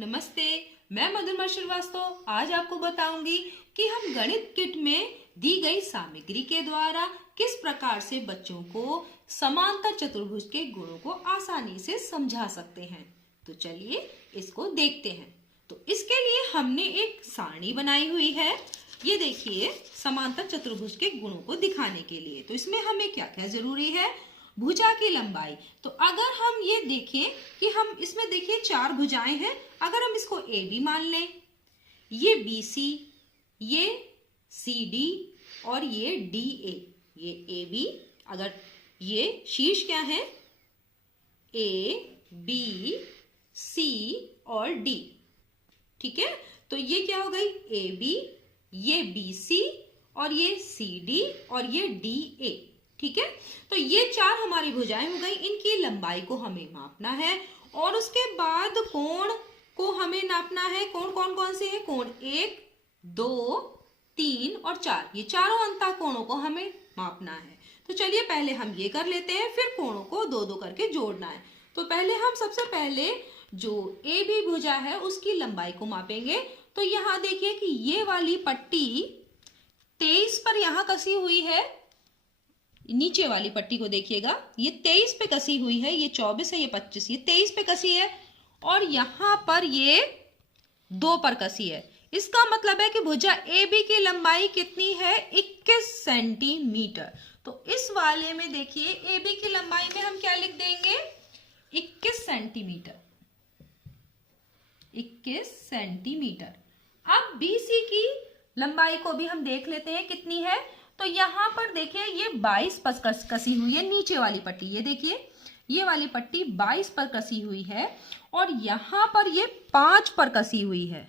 नमस्ते, मैं मधुरमा श्रीवास्तव आज आपको बताऊंगी कि हम गणित किट में दी गई सामग्री के द्वारा किस प्रकार से बच्चों को समांतर चतुर्भुज के गुणों को आसानी से समझा सकते हैं। तो चलिए इसको देखते हैं। तो इसके लिए हमने एक सारणी बनाई हुई है। ये देखिए, समांतर चतुर्भुज के गुणों को दिखाने के लिए तो इसमें हमें क्या क्या जरूरी है। भुजा की लंबाई, तो अगर हम ये देखें कि हम इसमें देखिए 4 भुजाएं हैं। अगर हम इसको ए बी मान लें, ये बी सी, ये सी डी और ये डी ए, ये ए बी, अगर ये शीर्ष क्या है ए बी सी और डी, ठीक है। तो ये क्या हो गई ए बी, ये बी सी और ये सी डी और ये डी ए, ठीक है। तो ये 4 हमारी भुजाएं हो गई। इनकी लंबाई को हमें मापना है और उसके बाद कोण को हमें नापना है। कोण कौन कौन से हैं? कोण 1, 2, 3 और 4, ये चारों अंतः कोणों को हमें मापना है। तो चलिए पहले हम ये कर लेते हैं, फिर कोणों को 2-2 करके जोड़ना है। तो पहले हम सबसे पहले जो ए बी भुजा है उसकी लंबाई को मापेंगे। तो यहाँ देखिए कि ये वाली पट्टी 23 पर यहाँ कसी हुई है। नीचे वाली पट्टी को देखिएगा, ये 23 पे कसी हुई है, ये 24 है, ये 25, ये 23 पे कसी है और यहाँ पर ये 2 पर कसी है। इसका मतलब है कि भुजा ए बी की लंबाई कितनी है? 21 सेंटीमीटर। तो इस वाले में देखिए ए बी की लंबाई में हम क्या लिख देंगे? 21 सेंटीमीटर, 21 सेंटीमीटर। अब बी सी की लंबाई को भी हम देख लेते हैं कितनी है। तो यहाँ पर देखिए ये 22 पर कसी हुई है, नीचे वाली पट्टी, ये देखिए ये वाली पट्टी 22 पर कसी हुई है और यहाँ पर ये 5 पर कसी हुई है।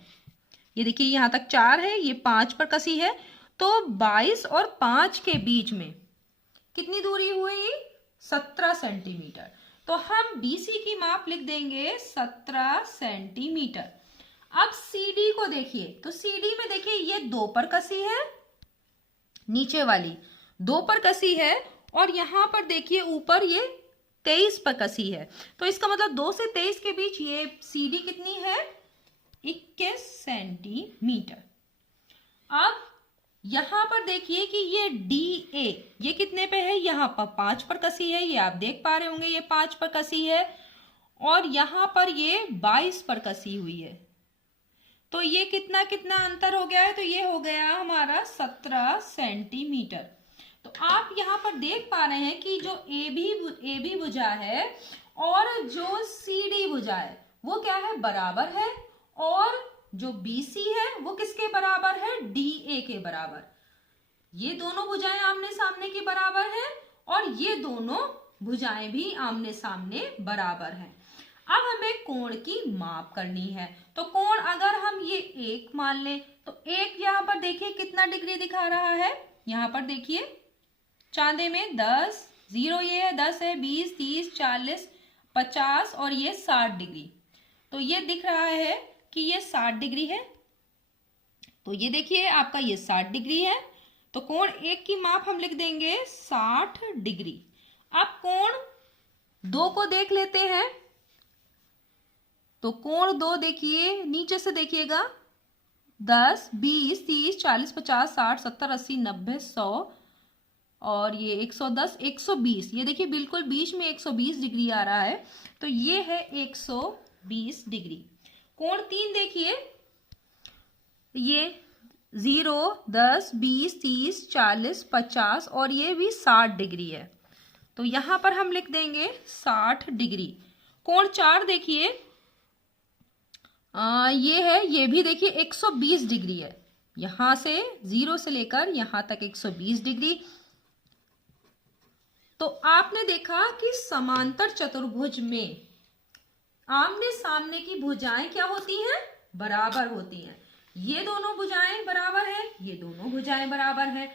ये देखिए यहाँ तक 4 है, ये 5 पर कसी है। तो 22 और 5 के बीच में कितनी दूरी हुई? 17 सेंटीमीटर। तो हम BC की माप लिख देंगे 17 सेंटीमीटर। अब CD को देखिए, तो CD में देखिए ये 2 पर कसी है, नीचे वाली 2 पर कसी है और यहाँ पर देखिए ऊपर ये 23 पर कसी है। तो इसका मतलब 2 से 23 के बीच ये CD कितनी है? 21 सेंटीमीटर। अब यहाँ पर देखिए कि ये DA ये कितने पे है? यहाँ पर 5 पर कसी है, ये आप देख पा रहे होंगे, ये 5 पर कसी है और यहाँ पर ये 22 पर कसी हुई है। तो ये कितना कितना अंतर हो गया है? तो ये हो गया हमारा 17 सेंटीमीटर। तो आप यहाँ पर देख पा रहे हैं कि जो ए बी भुजा है और जो CD भुजा है वो क्या है? बराबर है। और जो BC है वो किसके बराबर है? DA के बराबर। ये दोनों भुजाएं आमने सामने के बराबर है और ये दोनों भुजाएं भी आमने सामने बराबर हैं। अब हमें कोण की माप करनी है। तो कोण अगर हम ये 1 मान लें तो 1 यहाँ पर देखिए कितना डिग्री दिखा रहा है। यहाँ पर देखिए चांदे में 10, 0 ये है, 10 है, 20, 30, 40, 50 और ये 60 डिग्री। तो ये दिख रहा है कि ये 60 डिग्री है। तो ये देखिए आपका ये 60 डिग्री है। तो कोण 1 की माप हम लिख देंगे 60 डिग्री। अब कोण 2 को देख लेते हैं। तो कोण 2 देखिए, नीचे से देखिएगा 10, 20, 30, 40, 50, 60, 70, 80, 90, 100 और ये 110, 120। ये देखिए बिल्कुल बीच में 120 डिग्री आ रहा है। तो ये है 120 डिग्री। कोण 3 देखिए, ये 0, 10, 20, 30, 40, 50 और ये भी 60 डिग्री है। तो यहाँ पर हम लिख देंगे 60 डिग्री। कोण 4 देखिए, ये है, ये भी देखिए 120 डिग्री है। यहां से 0 से लेकर यहां तक 120 डिग्री। तो आपने देखा कि समांतर चतुर्भुज में आमने सामने की भुजाएं क्या होती हैं? बराबर होती हैं। ये दोनों भुजाएं बराबर हैं, ये दोनों भुजाएं बराबर हैं।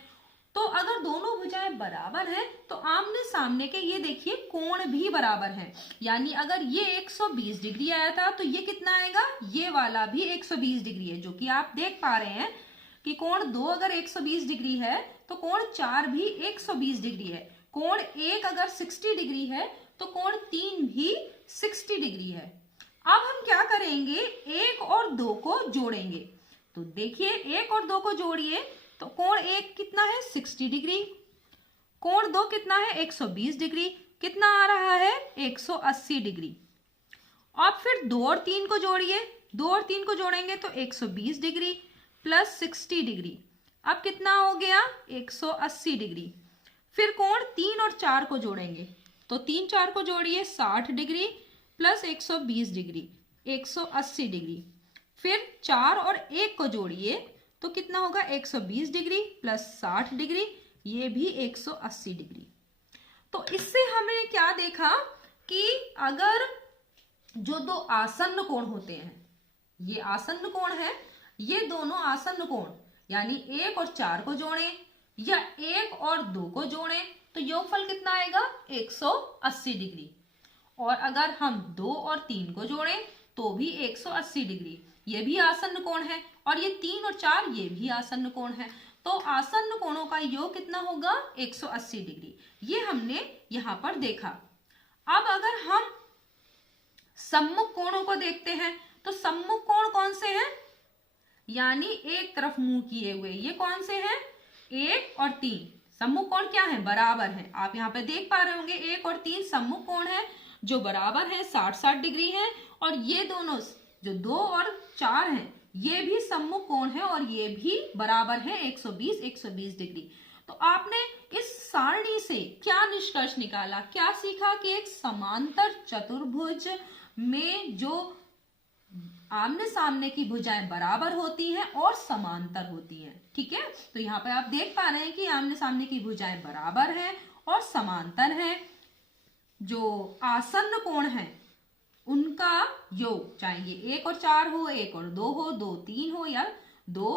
तो अगर दोनों भुजाएं बराबर हैं तो आमने सामने के ये देखिए कोण भी बराबर हैं। यानी अगर ये 120 डिग्री आया था तो ये कितना आएगा? ये वाला भी 120 डिग्री है, जो कि आप देख पा रहे हैं कि कोण 2 अगर 120 डिग्री है तो कोण 4 भी 120 डिग्री है। कोण 1 अगर 60 डिग्री है तो कोण 3 भी 60 डिग्री है। अब हम क्या करेंगे, 1 और 2 को जोड़ेंगे। तो देखिए 1 और 2 को जोड़िए तो कोण 1 कितना है 60 डिग्री, कोण 2 कितना है 120 डिग्री, कितना आ रहा है 180 डिग्री। अब फिर 2 और 3 को जोड़िए, 2 और 3 को जोड़ेंगे तो 120 डिग्री प्लस 60 डिग्री, अब कितना हो गया 180 डिग्री। फिर कोण 3 और 4 को जोड़ेंगे तो 3 4 को जोड़िए 60 डिग्री प्लस 120 डिग्री 180 डिग्री। फिर 4 और 1 को जोड़िए तो कितना होगा 120 डिग्री प्लस 60 डिग्री, ये भी 180 डिग्री। तो इससे हमने क्या देखा कि अगर जो दो आसन्न कोण होते हैं, ये आसन्न कोण है, ये दोनों आसन्न कोण यानी 1 और 4 को जोड़ें या 1 और 2 को जोड़ें तो योगफल कितना आएगा 180 डिग्री। और अगर हम 2 और 3 को जोड़ें तो भी 180 डिग्री, ये भी आसन्न कोण है, और ये 3 और 4 ये भी आसन्न कोण है। तो आसन्न कोणों का योग कितना होगा 180 डिग्री, ये हमने यहां पर देखा। अब अगर हम सम्मुख कोणों को देखते हैं तो सम्मुख कोण कौन से हैं, यानी एक तरफ मुंह किए हुए, ये कौन से हैं 1 और 3। सम्मुख कोण क्या है बराबर है, आप यहाँ पे देख पा रहे होंगे 1 और 3 सम्मुख कोण है जो बराबर है 60-60 डिग्री है, और ये दोनों जो 2 और 4 हैं ये भी सम्मुख कोण है और ये भी बराबर है 120-120 डिग्री। तो आपने इस सारणी से क्या निष्कर्ष निकाला, क्या सीखा कि एक समांतर चतुर्भुज में जो आमने सामने की भुजाएं बराबर होती हैं और समांतर होती हैं। ठीक है, तो यहाँ पे आप देख पा रहे हैं कि आमने सामने की भुजाएं बराबर हैं और समांतर हैं। जो आसन्न कोण है उनका योग चाहे ये 1 और 4 हो, 1 और 2 हो, 2 3 हो, या 2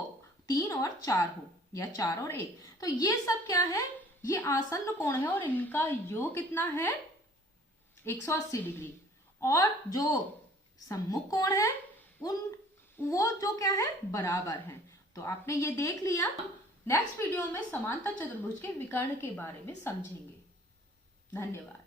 3 और 4 हो, या 4 और 1, तो ये सब क्या है, ये आसन्न कोण है और इनका योग कितना है 180 डिग्री। और जो सम्मुख कोण है वो जो क्या है बराबर है। तो आपने ये देख लिया। नेक्स्ट वीडियो में समांतर चतुर्भुज के विकर्ण के बारे में समझेंगे। धन्यवाद।